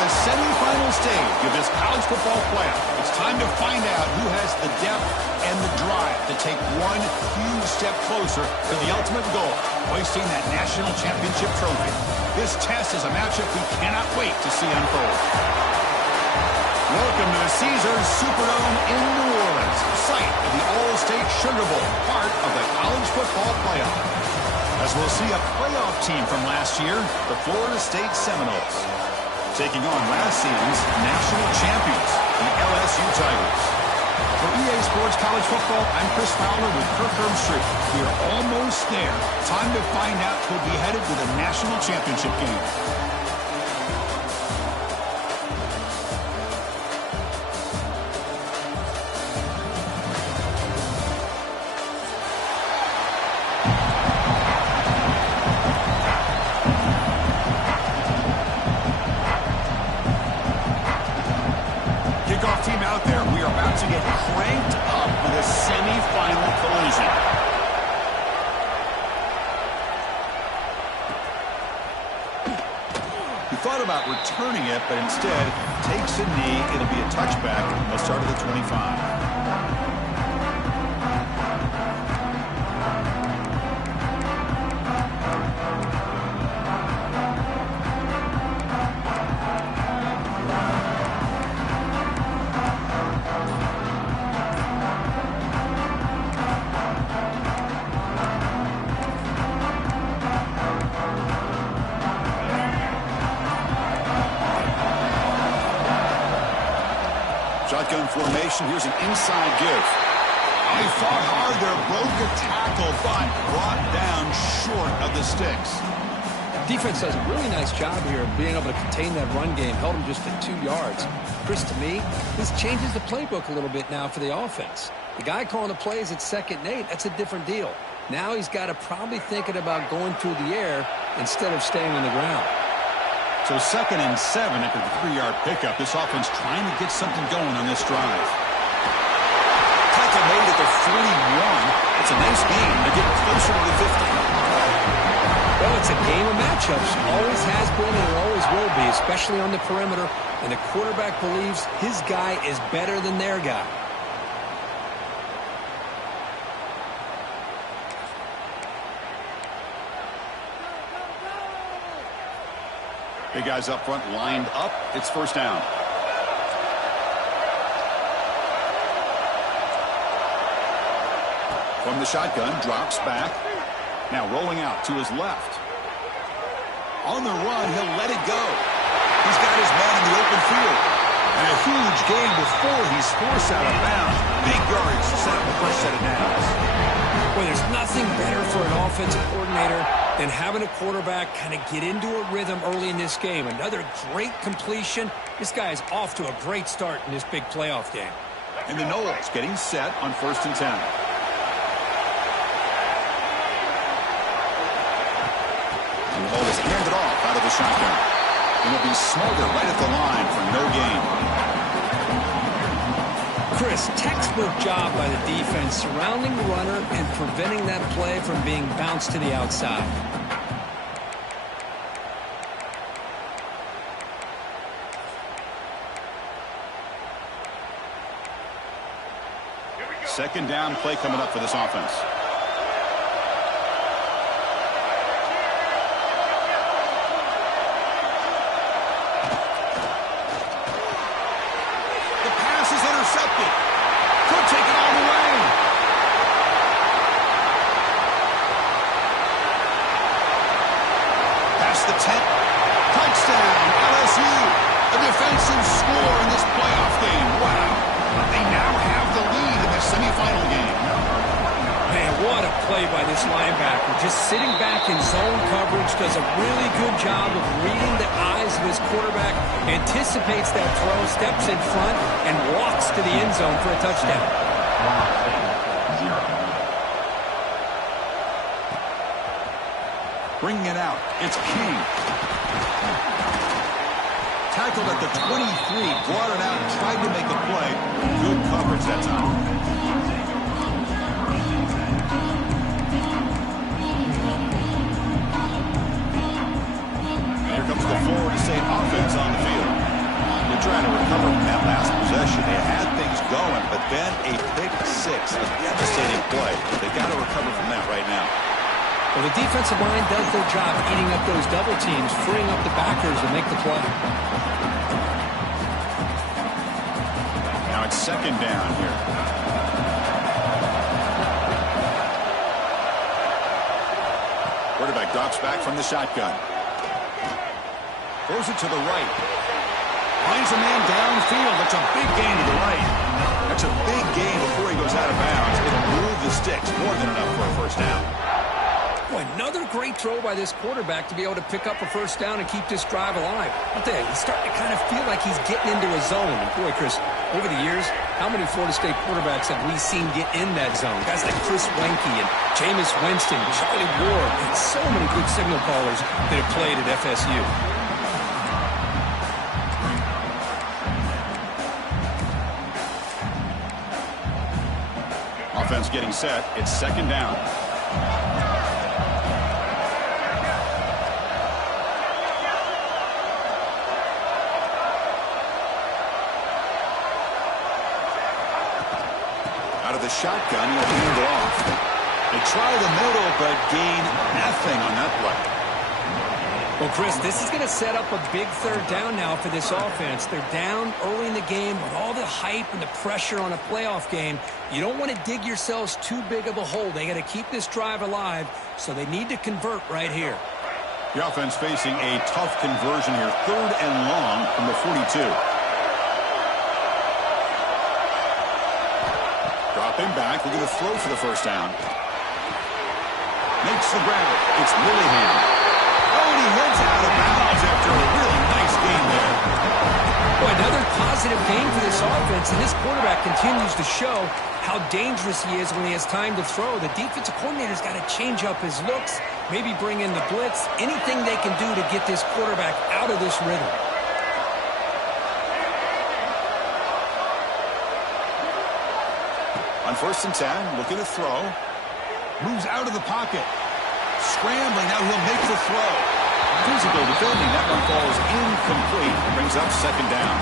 the semifinal stage of this college football playoff. It's time to find out who has the depth and the drive to take one huge step closer to the ultimate goal, hoisting that national championship trophy. This test is a matchup we cannot wait to see unfold. Welcome to the Caesars Superdome in New Orleans, site of the All-State Sugar Bowl, part of the college football playoff. As we'll see a playoff team from last year, the Florida State Seminoles, taking on last season's national champions, the LSU Tigers. For EA Sports College Football, I'm Chris Fowler with Kirk Herbstreit. We are almost there. Time to find out who'll be headed to the national championship game. Team out there, we are about to get cranked up with a semi-final collision. He thought about returning it, but instead takes a knee. It'll be a touchback. They'll start at the 25. Shotgun formation. Here's an inside give. He fought hard there, broke a tackle, but brought down short of the sticks. Defense does a really nice job here of being able to contain that run game. Held him just at 2 yards. Chris, to me, this changes the playbook a little bit now for the offense. The guy calling the plays at 2nd and 8, that's a different deal. Now he's got to probably thinking about going through the air instead of staying on the ground. So 2nd and 7 after the 3-yard pickup. This offense trying to get something going on this drive. Tackle made at the 41. It's a nice gain. They're getting closer to the 50. Well, it's a game of matchups. Always has been and it always will be, especially on the perimeter. And the quarterback believes his guy is better than their guy. Big guys up front lined up. It's first down. From the shotgun, drops back. Now rolling out to his left. On the run, he'll let it go. He's got his man in the open field. And a huge gain before he's forced out of bounds. Big yards to set up the first set of downs. Well, there's nothing better for an offensive coordinator than having a quarterback kind of get into a rhythm early in this game. Another great completion. This guy is off to a great start in this big playoff game. And the Noles getting set on 1st and 10. And the Noles hand it off out of the shotgun. And it'll be smothered right at the line for no gain. Chris, textbook job by the defense surrounding the runner and preventing that play from being bounced to the outside. Second down play coming up for this offense. The pass is intercepted. Could take it all the way. Past the 10. Touchdown, LSU. A defensive score in this playoff game. Wow. They now have the lead in the semifinal game. Man, what a play by this linebacker. Just sitting back in zone coverage, does a really good job of reading the eyes of his quarterback, anticipates that throw, steps in front, and walks to the end zone for a touchdown. Bringing it out, it's King. Tackled at the 23, brought it out, and tried to make a play. Good coverage that time. And here comes the Florida State offense on the field. been a pick six, a devastating play. They've got to recover from that right now. Well, the defensive line does their job eating up those double teams, freeing up the backers to make the play. Now it's second down here. Quarterback drops back from the shotgun. Throws it to the right. Finds a man downfield. That's a big gain to the right. That's a big gain before he goes out of bounds. It'll move the sticks. More than enough for a first down. Boy, another great throw by this quarterback to be able to pick up a first down and keep this drive alive. I'll tell you, he's starting to kind of feel like he's getting into a zone. And boy, Chris, over the years, how many Florida State quarterbacks have we seen get in that zone? Guys like Chris Weinke and Jameis Winston, Charlie Ward, and so many good signal callers that have played at FSU. Offense getting set. It's second down. Out of the shotgun, he'll hand it off. They try the middle, but gain nothing on that play. Well, Chris, this is going to set up a big third down now for this offense. They're down early in the game with all the hype and the pressure on a playoff game. You don't want to dig yourselves too big of a hole. They got to keep this drive alive, so they need to convert right here. The offense facing a tough conversion here. Third and long from the 42. Dropping back. We're going to throw for the first down. Makes the grab. It's Willingham. Oh, and he heads out of bounds after a really nice game there. Boy, another positive game for this offense, and this quarterback continues to show how dangerous he is when he has time to throw. The defensive coordinator's got to change up his looks, maybe bring in the blitz, anything they can do to get this quarterback out of this rhythm. On 1st and 10, looking to throw. Moves out of the pocket. Scrambling, now he'll make the throw. Physical defending, that one falls incomplete. Brings up second down.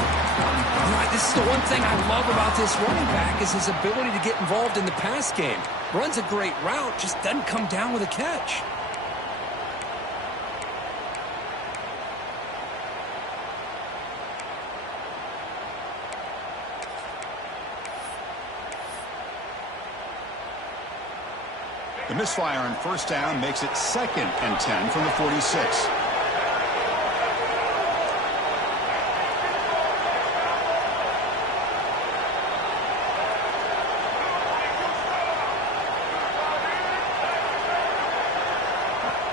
All right, this is the one thing I love about this running back is his ability to get involved in the pass game. Runs a great route, just doesn't come down with a catch. The misfire on first down makes it 2nd and 10 from the 46.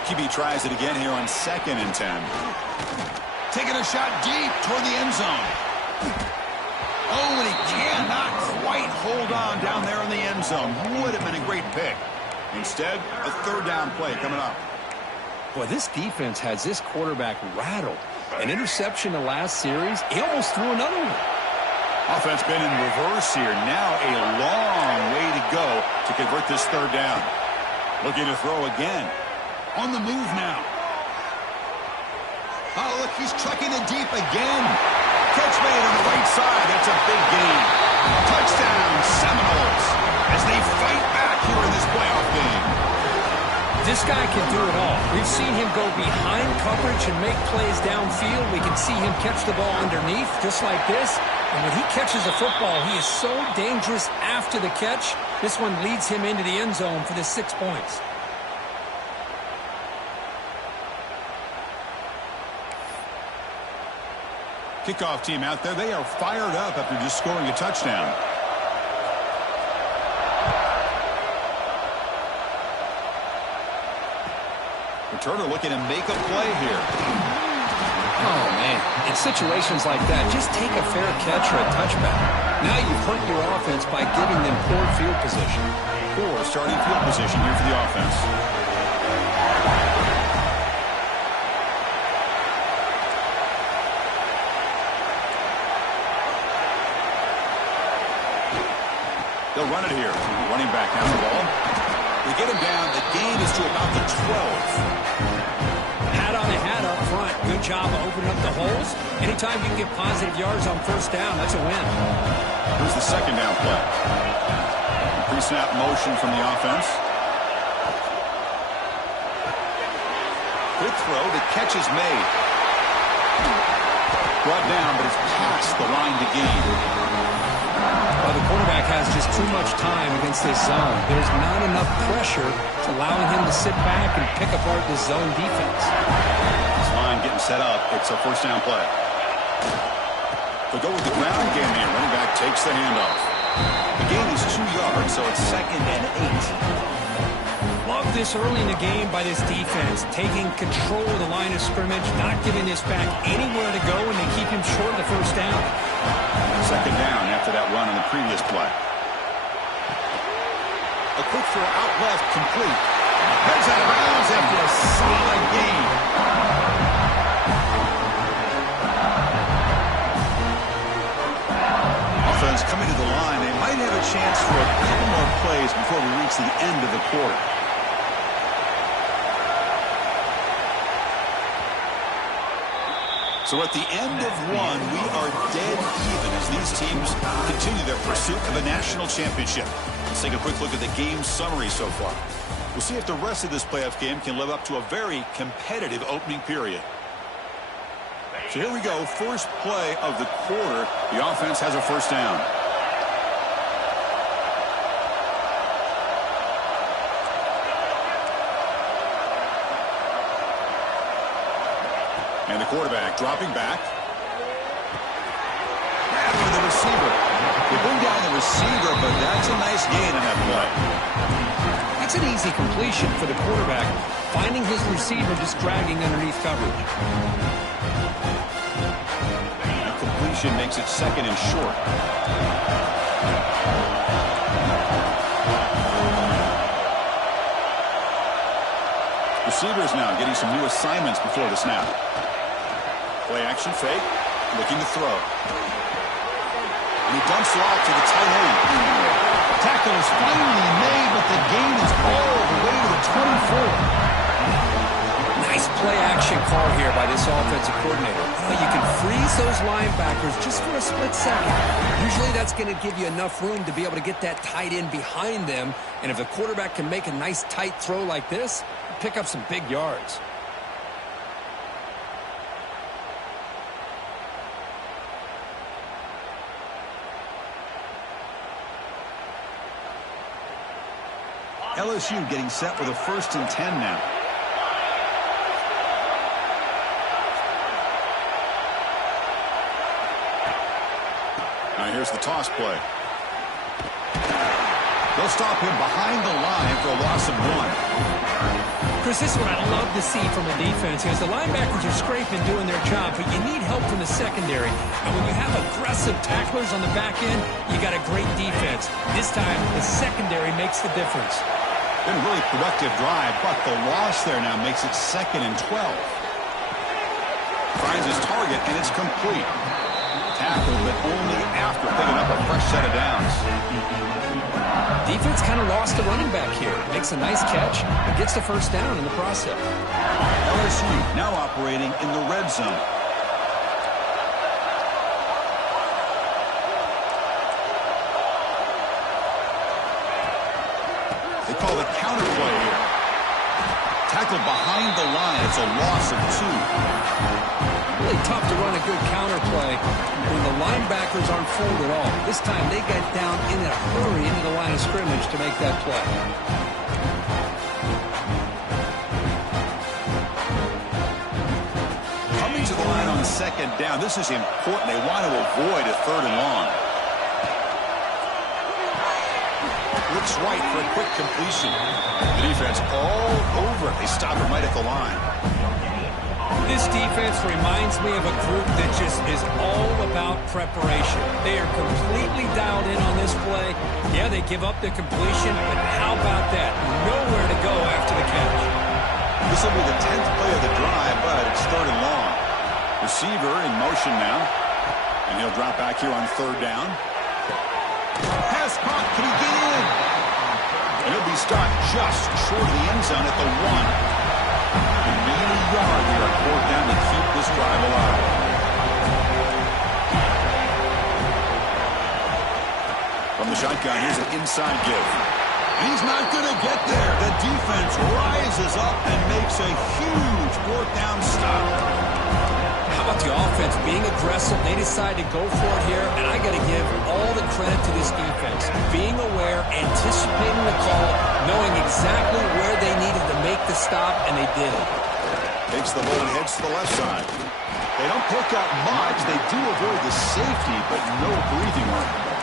QB tries it again here on 2nd and 10. Taking a shot deep toward the end zone. Oh, and he cannot quite hold on down there in the end zone. Would have been a great pick. Instead, a third down play coming up. Boy, this defense has this quarterback rattled. An interception the last series, he almost threw another one. Offense been in reverse here. Now a long way to go to convert this third down. Looking to throw again. On the move now. Oh, look, he's trucking it deep again. Catch made on the right side. That's a big gain. Touchdown, Seminoles, as they fight back here in this playoff game. This guy can do it all. We've seen him go behind coverage and make plays downfield. We can see him catch the ball underneath, just like this. And when he catches a football, he is so dangerous after the catch. This one leads him into the end zone for the 6 points. Kickoff team out there. They are fired up after just scoring a touchdown. Returner looking to make a play here. Oh, man. In situations like that, just take a fair catch or a touchback. Now you've hurt your offense by giving them poor field position. Poor starting field position here for the offense. They'll run it here. Running back has the ball. They get him down. The gain is to about the 12. Hat on a hat up front. Good job of opening up the holes. Anytime you can get positive yards on first down, that's a win. Here's the second down play. Pre-snap motion from the offense. Quick throw. The catch is made. Brought down, but it's past the line to gain. Well, the quarterback has just too much time against this zone. There's not enough pressure to allowing him to sit back and pick apart this zone defense. This line getting set up. It's a first down play. They'll go with the ground game here. Running back takes the handoff. The gain is 2 yards, so it's 2nd and 8. Love this early in the game by this defense, taking control of the line of scrimmage, not giving this back anywhere to go, and they keep him short of the first down. 2nd down after that run on the previous play. A quick throw out left, complete. Heads out of bounds after a solid gain. Offense coming to the line. They might have a chance for a couple more plays before we reach the end of the quarter. So at the end of one, we are dead even as these teams continue their pursuit of a national championship. Let's take a quick look at the game summary so far. We'll see if the rest of this playoff game can live up to a very competitive opening period. So here we go, first play of the quarter. The offense has a first down. And the quarterback dropping back. After the receiver. They bring down the receiver, but that's a nice gain in that play. That's an easy completion for the quarterback, finding his receiver just dragging underneath coverage. That completion makes it 2nd and short. Receivers now getting some new assignments before the snap. Play action fake, looking to throw. And he dumps it off to the tight end. Tackle is finally made, but the gain is all the way to the 24. Nice play action call here by this offensive coordinator. You can freeze those linebackers just for a split second. Usually that's going to give you enough room to be able to get that tight end behind them. And if the quarterback can make a nice tight throw like this, pick up some big yards. LSU getting set with a 1st and 10 now. Now here's the toss play. They'll stop him behind the line for a loss of 1. Chris, this is what I love to see from a defense. As the linebackers are scraping, doing their job, but you need help from the secondary. And when you have aggressive tacklers on the back end, you got a great defense. This time, the secondary makes the difference. Been a really productive drive, but the loss there now makes it 2nd and 12. Finds his target, and it's complete. Tackled, but only after picking up a fresh set of downs. Defense kind of lost the running back here. Makes a nice catch and gets the first down in the process. LSU now operating in the red zone. They call the counter play here. Tackled behind the line. It's a loss of 2. Really tough to run a good counter play when the linebackers aren't fooled at all. This time they got down in a hurry into the line of scrimmage to make that play. Coming to the line on 2nd down. This is important. They want to avoid a 3rd and long. Looks right for a quick completion. The defense all over it. They stop him right at the line. This defense reminds me of a group that just is all about preparation. They are completely dialed in on this play. Yeah, they give up the completion, but how about that? Nowhere to go after the catch. This will be the 10th play of the drive, but it's 3rd and long. Receiver in motion now. And he'll drop back here on 3rd down. Pass caught. Can he get in? And he'll be stopped just short of the end zone at the 1. Remaining yard here, 4th down to keep this drive alive. From the shotgun, here's an inside give. He's not going to get there. The defense rises up and makes a huge fourth down stop. How about the offense being aggressive? They decide to go for it here, and I got to give all the credit to this defense. Being aware, anticipating the call, knowing exactly where they needed to make the stop, and they did it. Takes the ball and heads to the left side. They don't pick up much. They do avoid the safety, but no breathing room.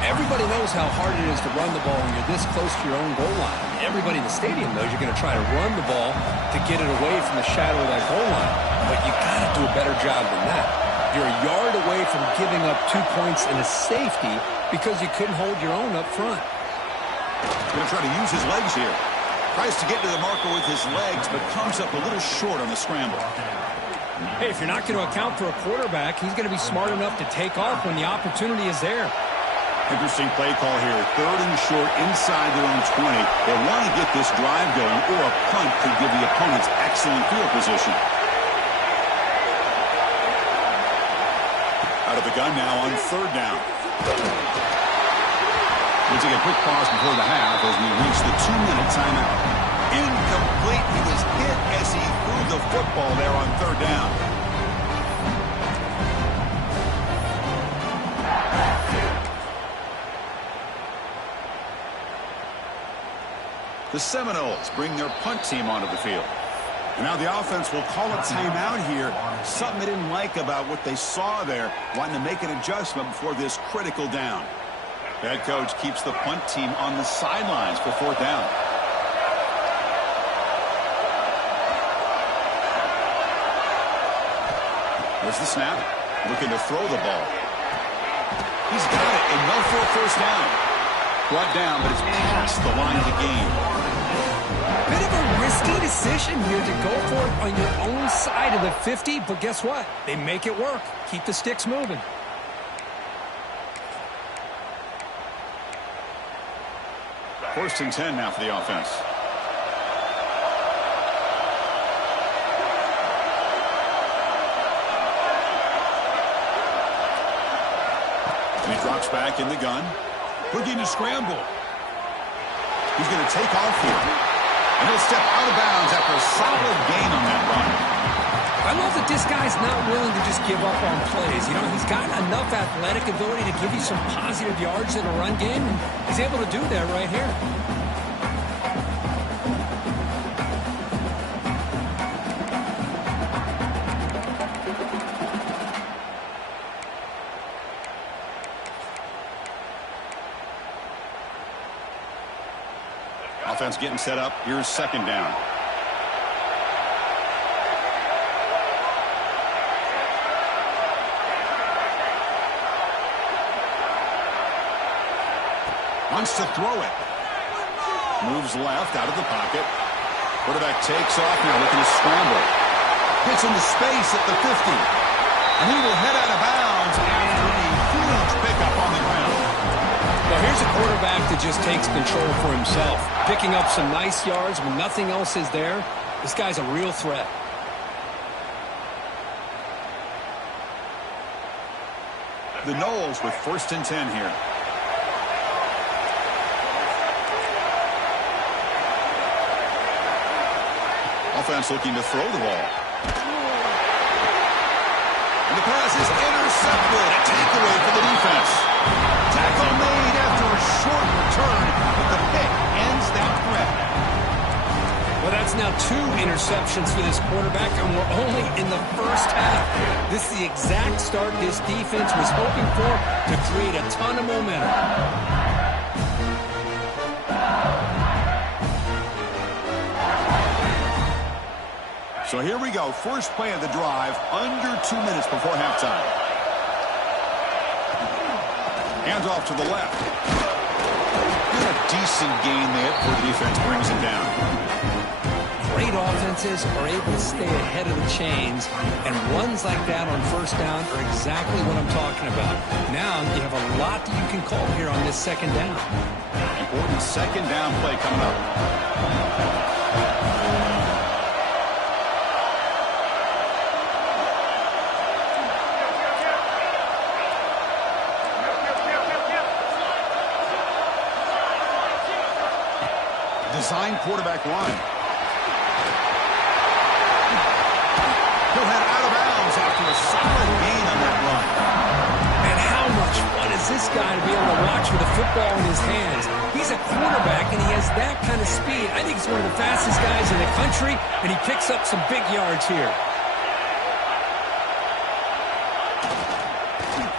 Everybody knows how hard it is to run the ball when you're this close to your own goal line. Everybody in the stadium knows you're going to try to run the ball to get it away from the shadow of that goal line. But you got to do a better job than that. You're a yard away from giving up 2 points and a safety because you couldn't hold your own up front. Going to try to use his legs here. Tries to get to the marker with his legs, but comes up a little short on the scramble. Hey, if you're not going to account for a quarterback, he's going to be smart enough to take off when the opportunity is there. Interesting play call here. 3rd and short inside their own 20. They want to get this drive going, or a punt could give the opponents excellent field position. Out of the gun now on 3rd down. We'll take a quick pause before the half as we reach the 2-minute timeout. Incomplete. He was hit as he threw the football there on 3rd down. The Seminoles bring their punt team onto the field. And now the offense will call a timeout here. Something they didn't like about what they saw there, wanting to make an adjustment before this critical down. The head coach keeps the punt team on the sidelines for 4th down. There's the snap. Looking to throw the ball. He's got it, and no for a 1st down. Brought down, but it's past the line of the game. Bit of a risky decision here to go for it on your own side of the 50, but guess what? They make it work. Keep the sticks moving. First and 10 now for the offense. And he drops back in the gun. Looking to scramble. He's going to take off here. And he'll step out of bounds after a solid gain on that run. I love that this guy's not willing to just give up on plays. You know, he's got enough athletic ability to give you some positive yards in a run game. He's able to do that right here. Offense getting set up. Here's 2nd down. Wants to throw it. Moves left out of the pocket. Quarterback takes off now, looking to scramble. Gets into space at the 50. And he will head out of bounds after a huge pickup on the ground. Well, here's a quarterback that just takes control for himself. Picking up some nice yards when nothing else is there. This guy's a real threat. The Noles with 1st and 10 here. Offense looking to throw the ball. And the pass is intercepted. A takeaway for the defense. Tackle made after a short return, but the pick ends that threat. Well, that's now 2 interceptions for this quarterback, and we're only in the first half. This is the exact start this defense was hoping for to create a ton of momentum. So here we go. First play of the drive, under 2 minutes before halftime. Hands off to the left. And a decent gain there before the defense brings him down. Great offenses are able to stay ahead of the chains, and runs like that on 1st down are exactly what I'm talking about. Now you have a lot that you can call here on this 2nd down. Important 2nd down play coming up. well-designed quarterback run. He'll head out of bounds after a solid gain on that run. And how much fun is this guy to be able to watch with a football in his hands? He's a quarterback, and he has that kind of speed. I think he's one of the fastest guys in the country, and he picks up some big yards here.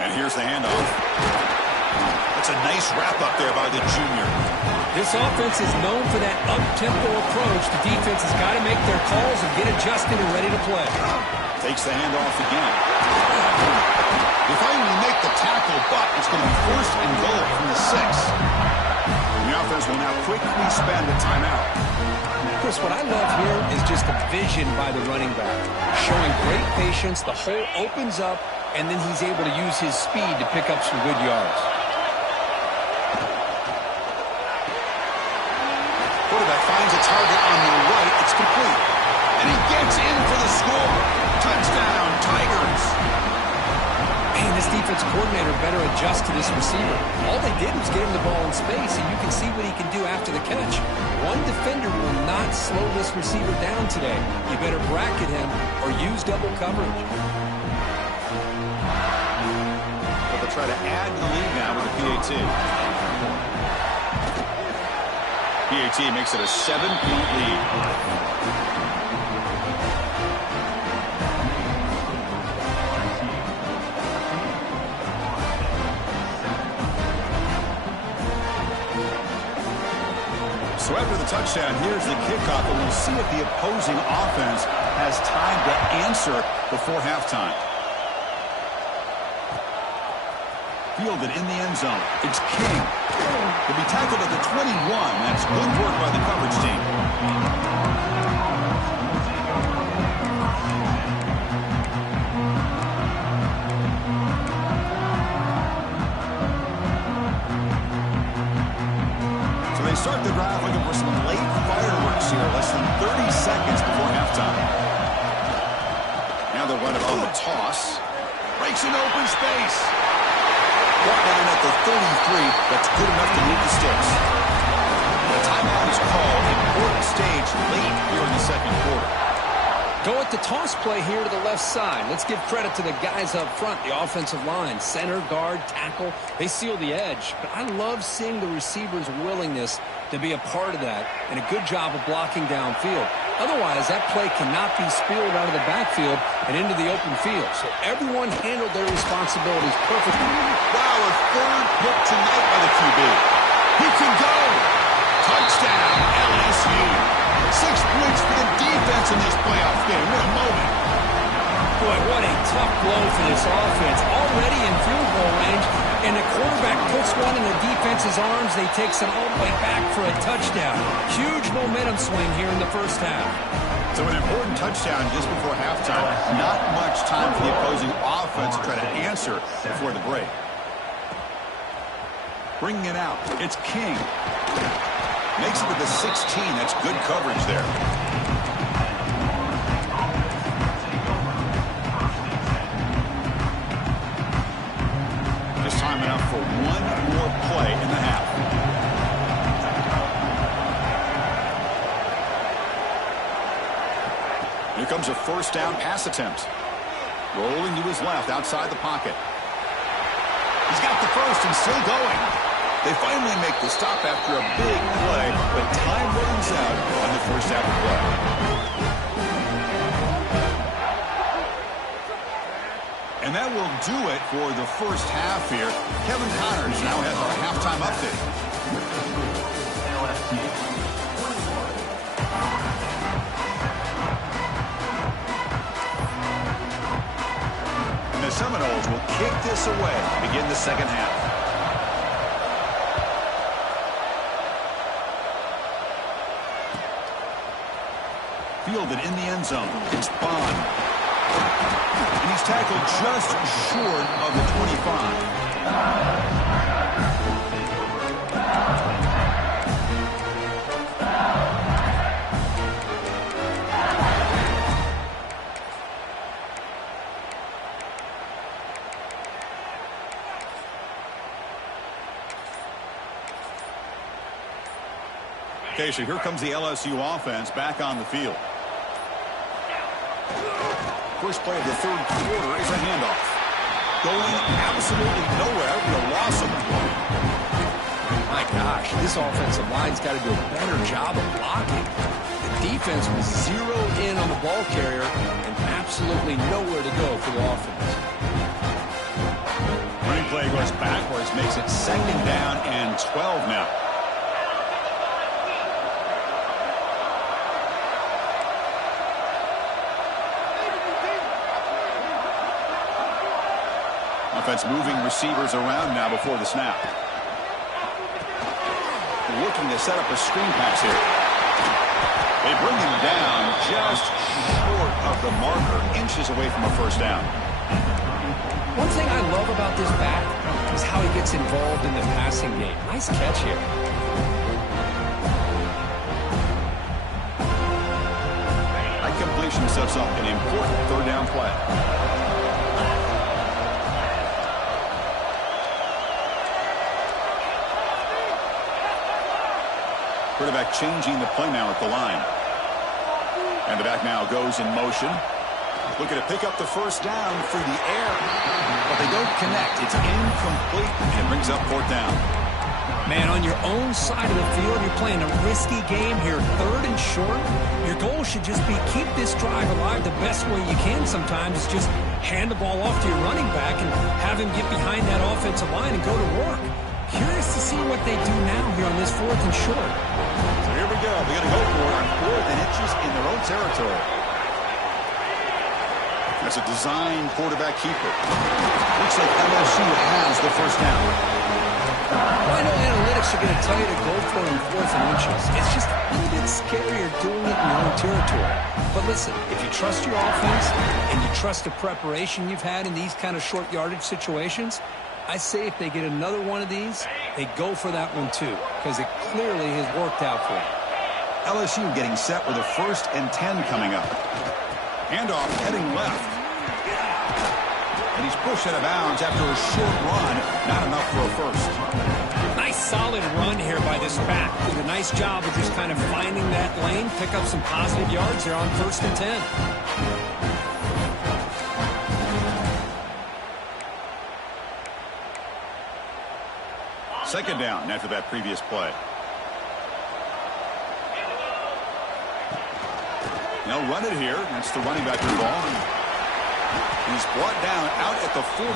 And here's the handoff. That's a nice wrap-up there by the junior. This offense is known for that up-tempo approach. The defense has got to make their calls and get adjusted and ready to play. Takes the handoff again. They finally make the tackle, but it's going to be first and goal from the 6. The offense will now quickly spend a timeout. Chris, what I love here is just the vision by the running back. Showing great patience, the hole opens up, and then he's able to use his speed to pick up some good yards. Quarterback finds a target on the right. It's complete. And he gets in for the score. Touchdown, Tigers. Man, this defense coordinator better adjust to this receiver. All they did was get him the ball in space, and you can see what he can do after the catch. One defender will not slow this receiver down today. You better bracket him or use double coverage. But they'll try to add to the lead now with the PAT. PAT makes it a 7-point lead. So after the touchdown, here's the kickoff, and we'll see if the opposing offense has time to answer before halftime. Fielded in the end zone. It's King. He'll be tackled at the 21. That's good work by the coverage team. So they start the drive looking for some late fireworks here, less than 30 seconds before halftime. Now they'll run it on the toss. Breaks an open space. Brought down at the 33. That's good enough to move the sticks. The timeout is called. Important stage late here in the second quarter. Go at the toss play here to the left side. Let's give credit to the guys up front, the offensive line, center, guard, tackle. They seal the edge. But I love seeing the receiver's willingness to be a part of that and a good job of blocking downfield. Otherwise, that play cannot be spilled out of the backfield and into the open field. So everyone handled their responsibilities perfectly. Wow, a third pick tonight by the QB. He can go. Touchdown, LSU. 6 points for the defense in this playoff game. What a moment. Boy, what a tough blow for this offense. Already in field goal range, and the quarterback puts one in the defense's arms. They takes it all the way back for a touchdown. Huge momentum swing here in the first half. So an important touchdown just before halftime. Not much time for the opposing offense to try to answer before the break. Bringing it out. It's King. Makes it to the 16. That's good coverage there. Just time enough for one more play in the half. Here comes a first down pass attempt. Rolling to his left outside the pocket. He's got the first and still going. They finally make the stop after a big play, but time runs out on the first half of play. And that will do it for the first half here. Kevin Connors now has our halftime update. And the Seminoles will kick this away to begin the second half. Fielded in the end zone. It's Bond. And he's tackled just short of the 25. Okay, so here comes the LSU offense back on the field. First play of the third quarter is a handoff. Going absolutely nowhere with a loss of the ball. My gosh, this offensive line's got to do a better job of blocking. The defense was zeroed in on the ball carrier and absolutely nowhere to go for the offense. Running play goes backwards, makes it 2nd down and 12 now. Offense moving receivers around now before the snap. Looking to set up a screen pass here. They bring him down just short of the marker, inches away from a first down. One thing I love about this back is how he gets involved in the passing game. Nice catch here. That completion sets up an important 3rd down play. Quarterback changing the play now at the line. And the back now goes in motion. Looking to pick up the first down through the air. But they don't connect. It's incomplete and brings up 4th down. Man, on your own side of the field, you're playing a risky game here. 3rd and short. Your goal should just be keep this drive alive the best way you can sometimes. Is just hand the ball off to your running back and have him get behind that offensive line and go to work. Curious to see what they do now here on this 4th and short. So here we go. They're going to go for it on 4th and inches in their own territory. That's a design quarterback keeper. Looks like LSU has the first down. Well, I know analytics are going to tell you to go for it on 4th and inches. It's just a little bit scarier doing it in your own territory. But listen, if you trust your offense and you trust the preparation you've had in these kind of short yardage situations, I say if they get another one of these, they go for that one too, because it clearly has worked out for them. LSU getting set with a 1st and 10 coming up. Handoff heading left. And he's pushed out of bounds after a short run. Not enough for a first. Nice solid run here by this back. Did a nice job of just kind of finding that lane, pick up some positive yards there on 1st and 10. 2nd down after that previous play. They'll run it here. That's the running back involved. He's brought down out at the 46.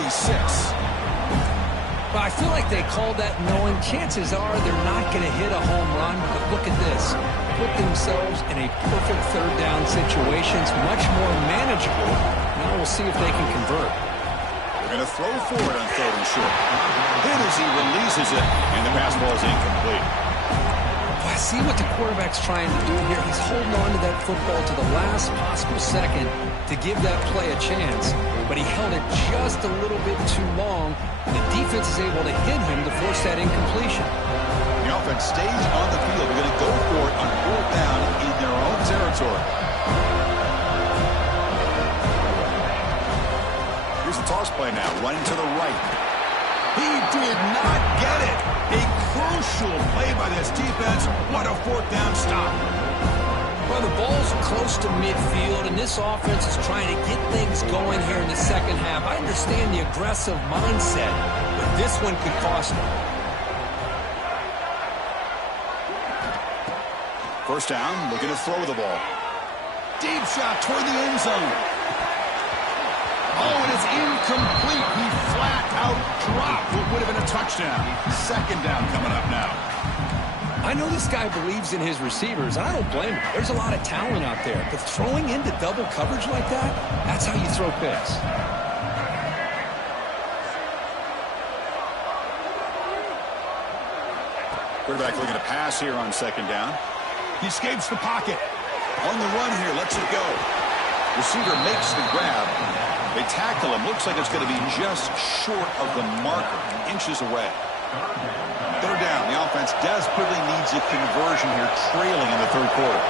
Well, I feel like they called that knowing chances are they're not going to hit a home run. But look at this. Put themselves in a perfect 3rd down situation. It's much more manageable. Now we'll see if they can convert. They're going to throw for it on 3rd and short. Hit as he releases it, and the pass ball is incomplete. I see what the quarterback's trying to do here. He's holding on to that football to the last possible second to give that play a chance, but he held it just a little bit too long. The defense is able to hit him to force that incompletion. The offense stays on the field. They're going to go for it on 4th down in their own territory. Here's the toss play now, running to the right. He did not get it. A crucial play by this defense. What a 4th down stop. Well, the ball's close to midfield, and this offense is trying to get things going here in the 2nd half. I understand the aggressive mindset, but this one could cost them. 1st down, looking to throw the ball. Deep shot toward the end zone. Oh, and it's incomplete. He flat out dropped what would have been a touchdown. 2nd down coming up now. I know this guy believes in his receivers, and I don't blame him. There's a lot of talent out there, but throwing into double coverage like that, that's how you throw picks. Quarterback looking to pass here on 2nd down. He escapes the pocket. On the run here, lets it go. Receiver makes the grab. They tackle him. Looks like it's going to be just short of the marker, inches away. 3rd down. The offense desperately needs a conversion here, trailing in the 3rd quarter.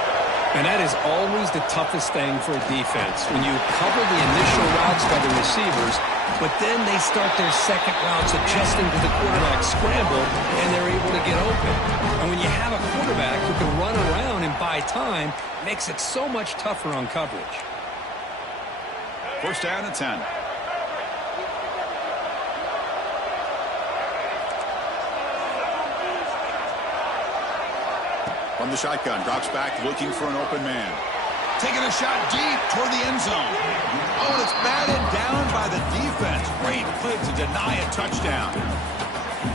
And that is always the toughest thing for a defense. When you cover the initial routes by the receivers, but then they start their second routes adjusting to the quarterback's scramble, and they're able to get open. And when you have a quarterback who can run around and buy time, it makes it so much tougher on coverage. First down and 10. From the shotgun, drops back, looking for an open man. Taking a shot deep toward the end zone. Oh, and it's batted down by the defense. Great play to deny a touchdown.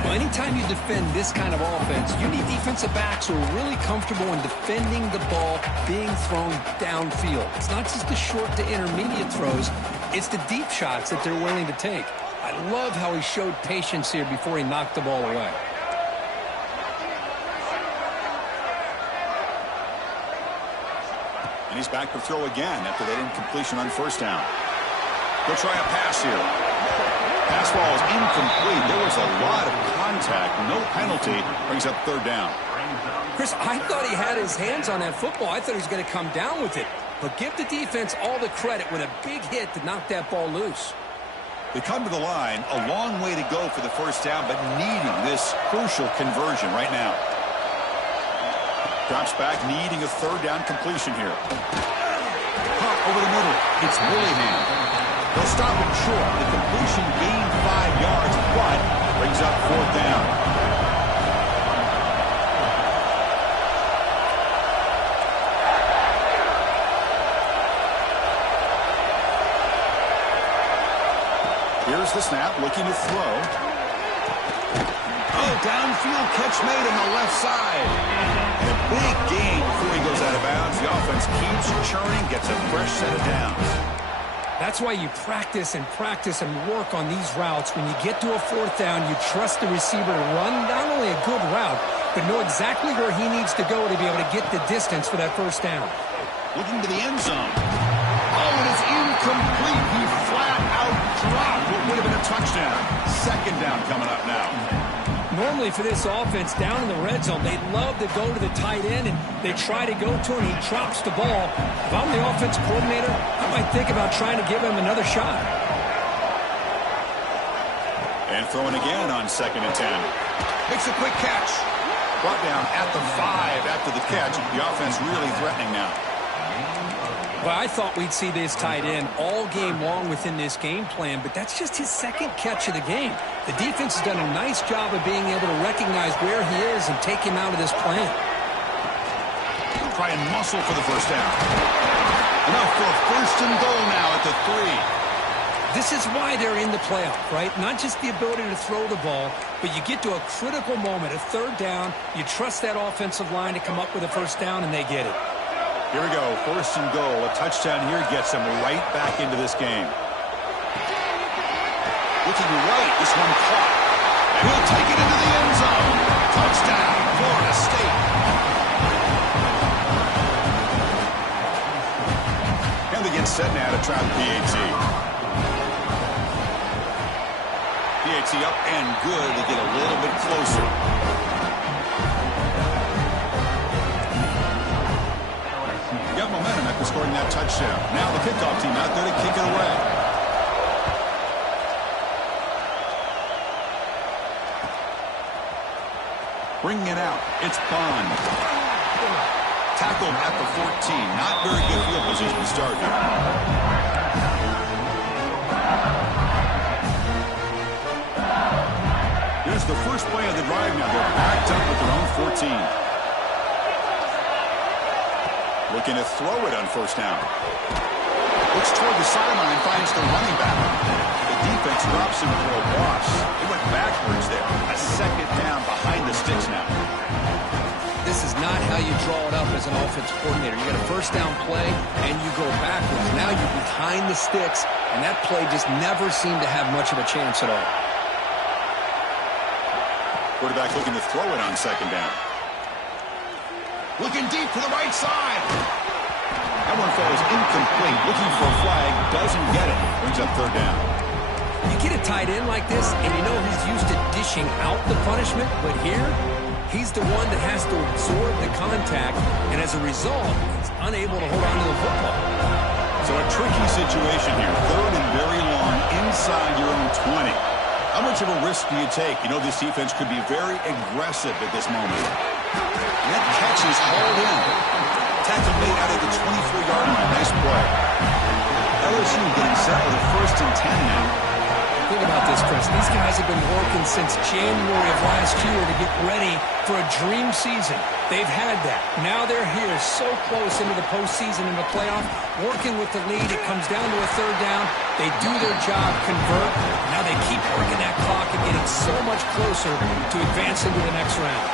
Well, anytime you defend this kind of offense, you need defensive backs who are really comfortable in defending the ball being thrown downfield. It's not just the short to intermediate throws. It's the deep shots that they're willing to take. I love how he showed patience here before he knocked the ball away. And he's back to throw again after that incompletion on first down. They'll try a pass here. Pass ball is incomplete. There was a lot of contact. No penalty. Brings up third down. Chris, I thought he had his hands on that football. I thought he was going to come down with it. But give the defense all the credit with a big hit to knock that ball loose. They come to the line. A long way to go for the first down, but needing this crucial conversion right now. Drops back, needing a third down completion here. Pop over the middle. It's Willingham. They'll stop him short. The completion gained 5 yards, but brings up fourth down. Here's the snap, looking to throw. Oh, downfield catch made on the left side. And a big gain before he goes out of bounds. The offense keeps churning, gets a fresh set of downs. That's why you practice and work on these routes. When you get to a fourth down, you trust the receiver to run not only a good route, but know exactly where he needs to go to be able to get the distance for that first down. Looking to the end zone. Oh, and it's incomplete. He flat out dropped what would have been a touchdown. Second down coming up now. Normally for this offense, down in the red zone, they love to go to the tight end, and they try to go to him. He drops the ball. If I'm the offense coordinator, I might think about trying to give him another shot. And throwing again on second and 10. Makes a quick catch. Brought down at the 5 after the catch. The offense really threatening now. Well, I thought we'd see this tight end all game long within this game plan, but that's just his second catch of the game. The defense has done a nice job of being able to recognize where he is and take him out of this plan. Try and muscle for the first down. Enough for a first and goal now at the 3. This is why they're in the playoff, right? Not just the ability to throw the ball, but you get to a critical moment, a third down, you trust that offensive line to come up with a first down, and they get it. Here we go, first and goal. A touchdown here gets them right back into this game. Looking right, this one caught. And he'll take it into the end zone. Touchdown, Florida State. And they get set now to try the PAT. PAT up and good to get a little bit closer. Got momentum after scoring that touchdown. Now the kickoff team out there to kick it away. Bringing it out. It's Bond. Tackled at the 14. Not very good field position to start here. Here's the first play of the drive now. They're backed up at their own 14. Looking to throw it on first down. Looks toward the sideline, finds the running back. The defense drops him for a loss. It went backwards there. A second down behind the sticks now. This is not how you draw it up as an offensive coordinator. You got a first down play, and you go backwards. Now you're behind the sticks, and that play just never seemed to have much of a chance at all. Quarterback looking to throw it on second down. Looking deep to the right side. That one falls incomplete. Looking for a flag. Doesn't get it. Brings up third down. You get a tight end like this, and you know he's used to dishing out the punishment. But here, He's the one that has to absorb the contact, and as a result, he's unable to hold on to the football. So a tricky situation here. 3rd and very long inside your own 20. How much of a risk do you take? You know this defense could be very aggressive at this moment. And that catch is hauled in. Tackle made out of the 24-yard line. Nice play. LSU getting set with a 1st and 10 now. Think about this, Chris. These guys have been working since January of last year to get ready for a dream season. They've had that. Now they're here so close into the postseason and the playoff, working with the lead. It comes down to a 3rd down. They do their job, convert. Now they keep working that clock and getting so much closer to advancing to the next round.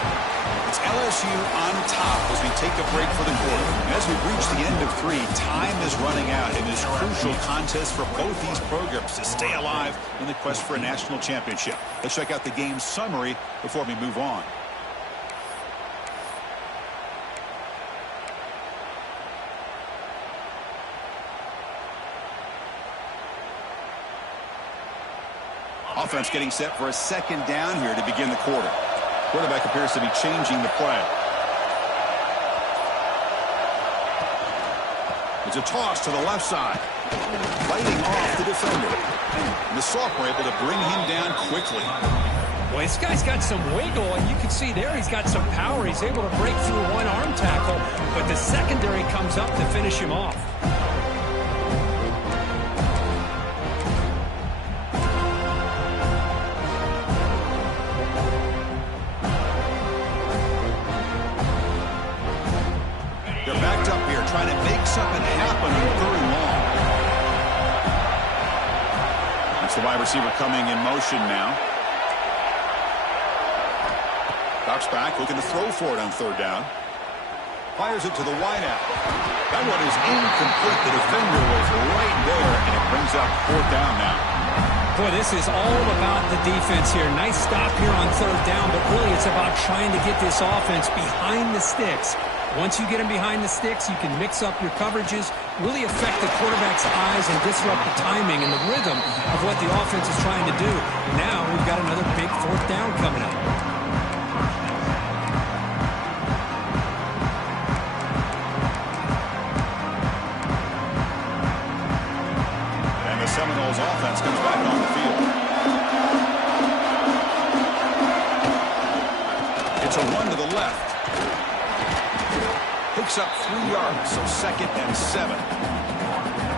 It's LSU on top as we take a break for the quarter. And as we reach the end of 3, time is running out in this crucial contest for both these programs to stay alive in the quest for a national championship. Let's check out the game summary before we move on. Offense getting set for a 2nd down here to begin the quarter. Quarterback appears to be changing the play. It's a toss to the left side. Fighting off the defender. And the sophomore able to bring him down quickly. Well, this guy's got some wiggle, and you can see there he's got some power. He's able to break through one arm tackle, but the secondary comes up to finish him off. Trying to make something happen on 3rd and long. That's the wide receiver coming in motion now. Drops back, looking to throw for it on 3rd down. Fires it to the wideout. That one is incomplete. The defender was right there, and it brings up 4th down now. Boy, this is all about the defense here. Nice stop here on 3rd down, but really it's about trying to get this offense behind the sticks. Once you get them behind the sticks, you can mix up your coverages, really affect the quarterback's eyes and disrupt the timing and the rhythm of what the offense is trying to do. Now we've got another big 4th down coming up. And the Seminoles offense comes back on the field. It's a run to the left. Picks up 3 yards, so 2nd and 7.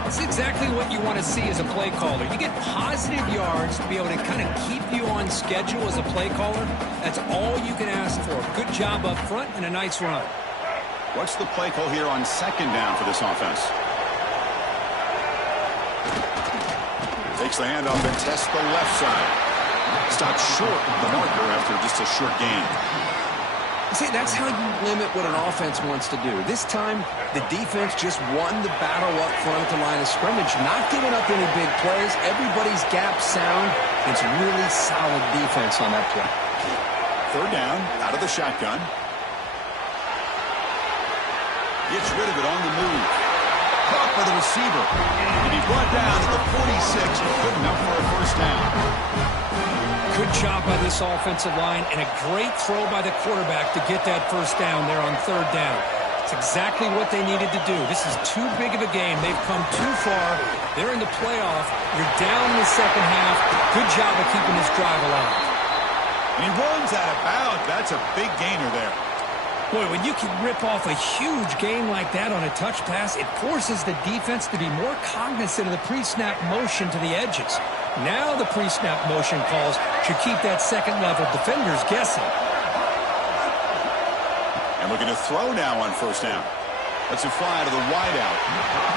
It's exactly what you want to see as a play caller. You get positive yards to be able to kind of keep you on schedule as a play caller. That's all you can ask for. Good job up front and a nice run. What's the play call here on 2nd down for this offense? Takes the handoff and tests the left side. Stops short of the marker after just a short gain. See, that's how you limit what an offense wants to do. This time, the defense just won the battle up front at the line of scrimmage, not giving up any big plays. Everybody's gap sound. It's really solid defense on that play. 3rd down, out of the shotgun. Gets rid of it on the move. Caught by the receiver. And he brought down at the 46, good enough for a 1st down. Good job by this offensive line and a great throw by the quarterback to get that 1st down there on 3rd down. It's exactly what they needed to do. This is too big of a game. They've come too far. They're in the playoff. You're down in the 2nd half. Good job of keeping this drive alive. And he runs out of bounds. That's a big gainer there. Boy, when you can rip off a huge gain like that on a touch pass, it forces the defense to be more cognizant of the pre-snap motion to the edges. Now the pre-snap motion calls should keep that 2nd-level defenders guessing. And looking to throw now on 1st down. Let's it fly to the wideout.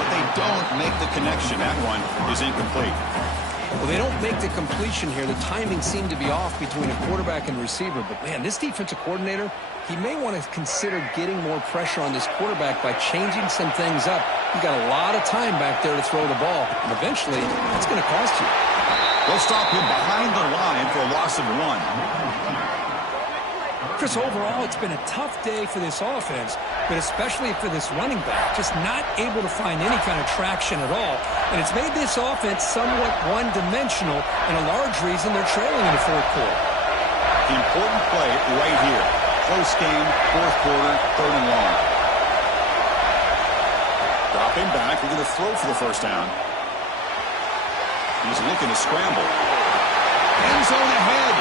But they don't make the connection. That one is incomplete. Well, they don't make the completion here. The timing seemed to be off between a quarterback and receiver. But, man, this defensive coordinator, he may want to consider getting more pressure on this quarterback by changing some things up. You got a lot of time back there to throw the ball. And eventually, it's going to cost you. They'll stop him behind the line for a loss of 1. Chris, overall, it's been a tough day for this offense, but especially for this running back, just not able to find any kind of traction at all. And it's made this offense somewhat one-dimensional, and a large reason they're trailing in the 4th quarter. The important play right here. close game, fourth quarter, third and long. Dropping back, looking to throw for the first down. He's looking to scramble. End zone ahead.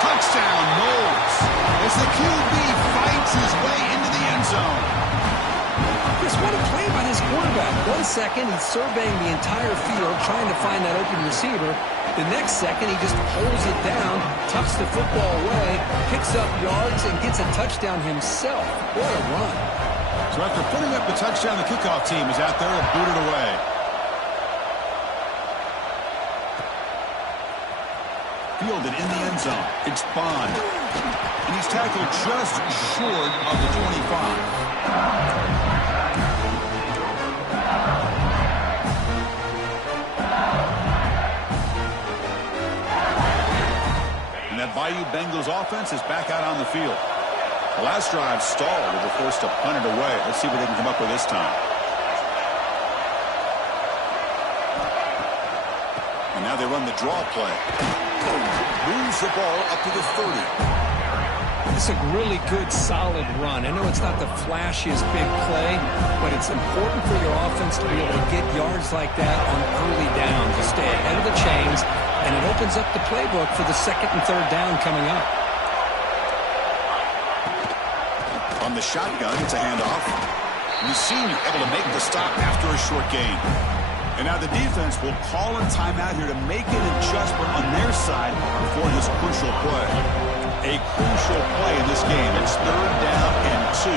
Touchdown, Knowles. As the QB fights his way into the end zone. Chris, what a play by this quarterback. 1 second, he's surveying the entire field, trying to find that open receiver. The next second, he just pulls it down, tucks the football away, picks up yards, and gets a touchdown himself. What a run. So after putting up the touchdown, the kickoff team is out there to boot it away. Fielded in the end zone. It's Bond. And he's tackled just short of the 25. And that Bayou Bengals offense is back out on the field. The last drive stalled. They were forced to punt it away. Let's see what they can come up with this time. And now they run the draw play. Moves the ball up to the 30. It's a really good, solid run. I know it's not the flashiest big play, but it's important for your offense to be able to get yards like that on early down, to stay ahead of the chains, and it opens up the playbook for the second and third down coming up. On the shotgun, it's a handoff. Senior able to make the stop after a short gain. And now the defense will call a timeout here to make an adjustment on their side before this crucial play. A crucial play in this game. It's third down and 2.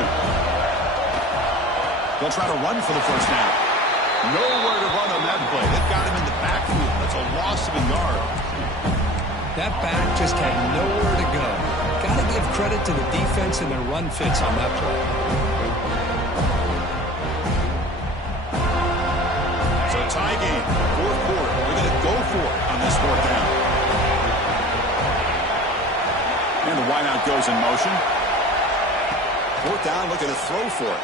They'll try to run for the first down. Nowhere to run on that play. They've got him in the backfield. That's a loss of a yard. That back just had nowhere to go. Got to give credit to the defense and their run fits on that play. So tie game, fourth quarter. We're going to go for it on this fourth down. And the wideout goes in motion. Fourth down, looking to throw for it.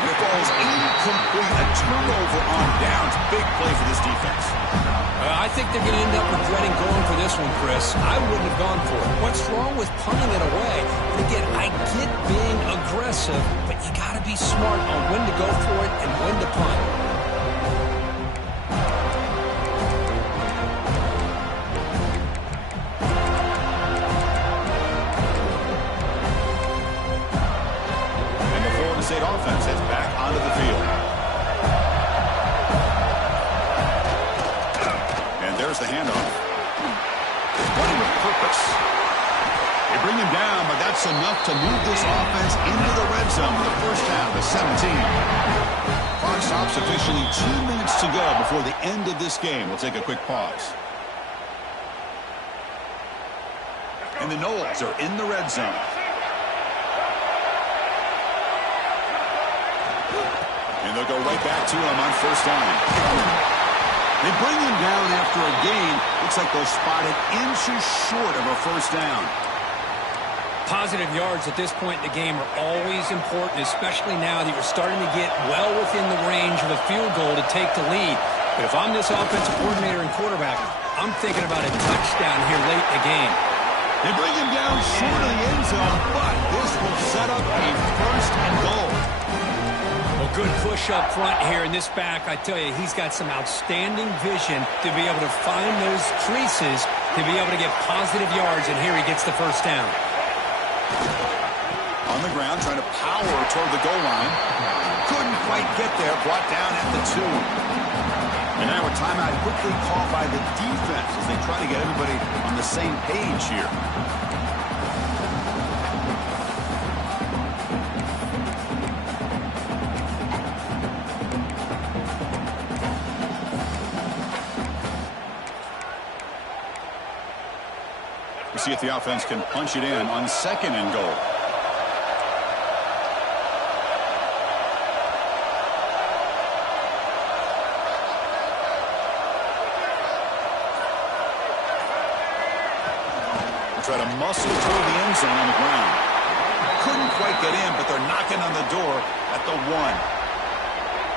And it falls incomplete. A turnover on downs. Big play for this defense. I think they're going to end up regretting going for this one, Chris. I wouldn't have gone for it. What's wrong with punting it away? And again, I get being aggressive, but you got to be smart on when to go for it and when to punt. And the Florida State offense heads back onto the field. There's the handoff. Running with purpose. They bring him down, but that's enough to move this offense into the red zone with the first down to 17. Clock stops officially 2 minutes to go before the end of this game. We'll take a quick pause. And the Knowles are in the red zone. And they'll go right back to him on first down. They bring him down after a gain. Looks like they'll spot it inches short of a first down. Positive yards at this point in the game are always important, especially now that you're starting to get well within the range of a field goal to take the lead. But if I'm this offensive coordinator and quarterback, I'm thinking about a touchdown here late in the game. They bring him down short of the end zone, but this will set up a first and goal. Well, good push up front here in this back. I tell you, he's got some outstanding vision to be able to find those creases, to be able to get positive yards, and here he gets the first down. On the ground, trying to power toward the goal line. Couldn't quite get there, brought down at the 2. And now a timeout quickly called by the defense as they try to get everybody on the same page here. See if the offense can punch it in on second and goal. Try to muscle toward the end zone on the ground. Couldn't quite get in, but they're knocking on the door at the 1.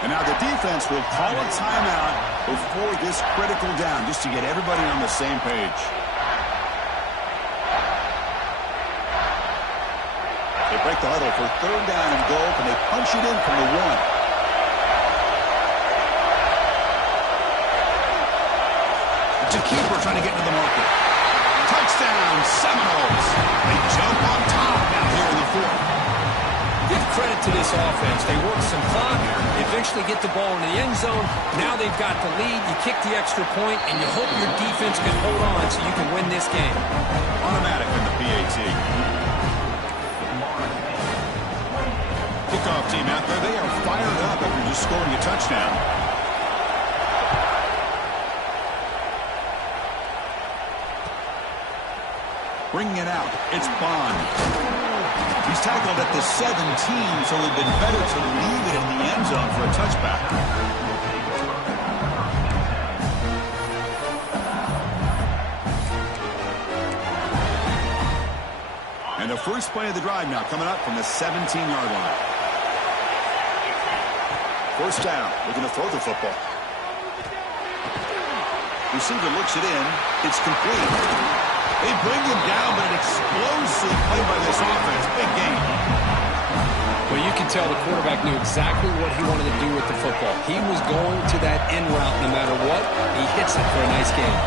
And now the defense will call a timeout before this critical down, just to get everybody on the same page. They break the huddle for third down and goal. Can they punch it in from the 1? It's a keeper trying to get into the market. Touchdown, Seminoles. They jump on top now here in the 4th. Give credit to this offense. They work some clock. They eventually get the ball in the end zone. Now they've got the lead. You kick the extra point, and you hope your defense can hold on so you can win this game. Automatic in the PAT. Kickoff team out there. They are fired up after just scoring a touchdown. Bringing it out. It's Bond. He's tackled at the 17, so it would have been better to leave it in the end zone for a touchback. And the first play of the drive now coming up from the 17-yard line. First down. Looking to throw the football. Receiver looks it in. It's complete. They bring him down, but an explosive play by this offense. Big game. Well, you can tell the quarterback knew exactly what he wanted to do with the football. He was going to that end route no matter what. He hits it for a nice game.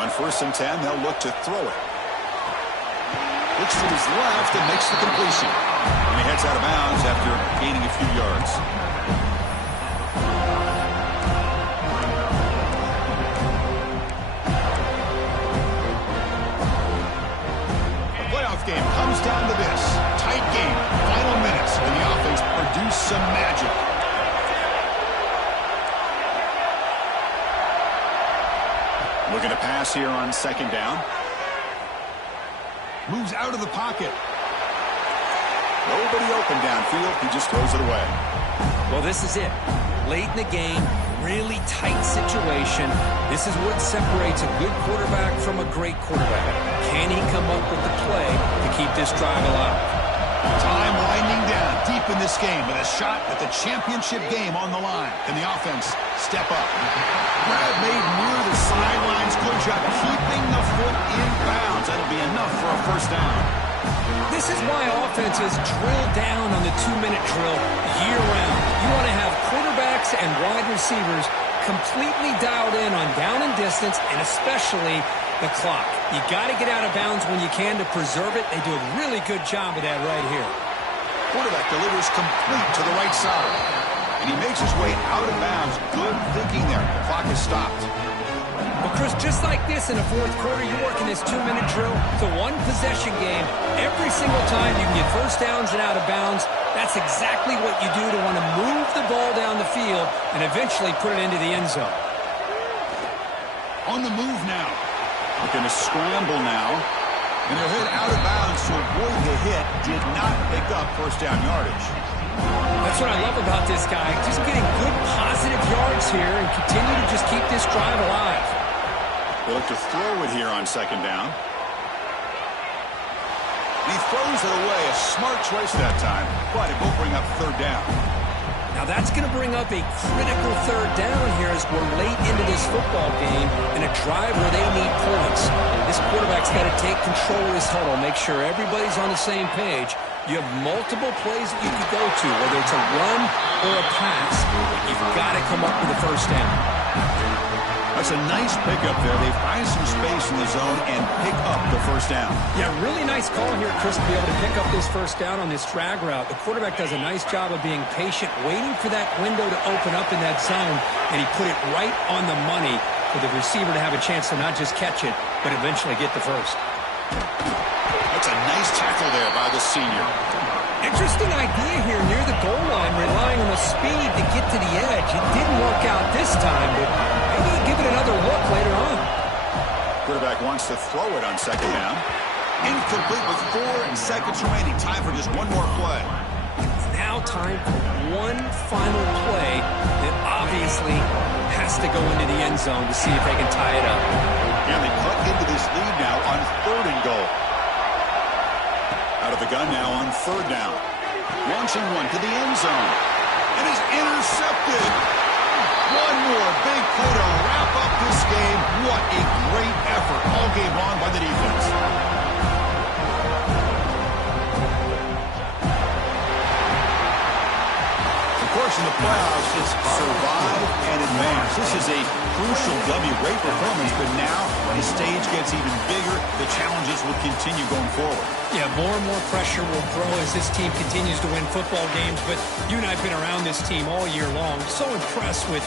On 1st and 10, they'll look to throw it. Looks to his left and makes the completion. And he heads out of bounds after gaining a few yards. Game comes down to this. Tight game. Final minutes. And the offense produced some magic. Looking to pass here on 2nd down. Moves out of the pocket. Nobody open downfield. He just throws it away. Well, this is it. Late in the game, really tight situation. This is what separates a good quarterback from a great quarterback. Can he come up with the play to keep this drive alive? Time winding down deep in this game with a shot at the championship game on the line. Can the offense step up? Grab made near the sidelines. Good job keeping the foot in bounds. That'll be enough for a first down. This is why offenses drill down on the 2-minute drill year-round. You want to have quarterbacks and wide receivers completely dialed in on down and distance, and especially the clock. You got to get out of bounds when you can to preserve it. They do a really good job of that right here. Quarterback delivers complete to the right side. And he makes his way out of bounds. Good thinking there. The clock is stopped. Well, Chris, just like this in the 4th quarter, you're working this 2-minute drill. It's a one-possession game. Every single time you can get first downs and out of bounds, that's exactly what you do to want to move the ball down the field and eventually put it into the end zone. On the move now. Looking to scramble now. And he'll hit out of bounds to avoid the hit. Did not pick up first down yardage. That's what I love about this guy. Just getting good positive yards here and continue to just keep this drive alive. They look to throw it here on 2nd down. He throws it away. A smart choice that time. But it will bring up 3rd down. Now that's going to bring up a critical 3rd down here as we're late into this football game in a drive where they need points. This quarterback's got to take control of this huddle, make sure everybody's on the same page. You have multiple plays that you can go to, whether it's a run or a pass. You've got to come up with a first down. That's a nice pickup there. They find some space in the zone and pick up the first down. Yeah, really nice call here, Chris, to be able to pick up this first down on this drag route. The quarterback does a nice job of being patient, waiting for that window to open up in that zone, and he put it right on the money for the receiver to have a chance to not just catch it, but eventually get the first. That's a nice tackle there by the senior. Interesting idea here near the goal line, relying on the speed to get to the edge. It didn't work out this time, but maybe give it another look later on. Quarterback wants to throw it on 2nd down. Incomplete with 4 seconds remaining. Time for just one more play. It's now time for one final play that obviously has to go into the end zone to see if they can tie it up. And they cut into this lead now on 3rd and goal. Out of the gun now on 3rd down. Launching one to the end zone. And is intercepted. One more big play to wrap up this playoffs, it's survive and advance. This is a crucial W. Great performance, but now the stage gets even bigger. The challenges will continue going forward. Yeah, more and more pressure will grow as this team continues to win football games. But you and I have been around this team all year long. So impressed with